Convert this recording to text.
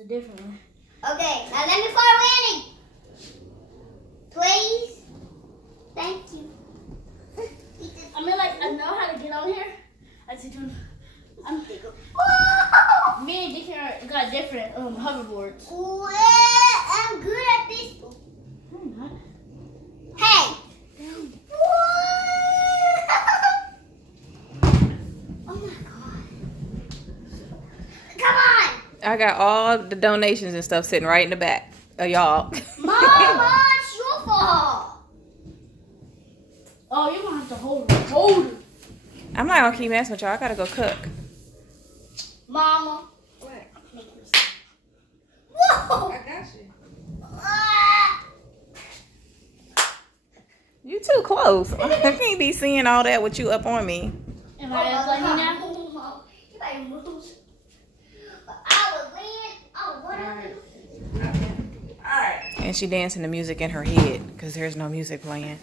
a different one. Okay, now let me start winning. Please. Thank you. I mean, like, I know how to get on here. I just don't. I'm thinking. Me and Dickie got different hoverboards. Well, I'm good at this. No, I'm not. Hey. Oh my God. Come on. I got all the donations and stuff sitting right in the back of y'all. Mama, it's your fault. Oh, you're gonna have to hold it. Hold it. I'm not gonna keep messing with y'all. I gotta go cook. Mama. Where? Whoa. I got you. Ah. You too close. I can't be seeing all that with you up on me. Am I up like you now? You better move. But I will win. Oh, whatever. And she dancing the music in her head because there's no music playing.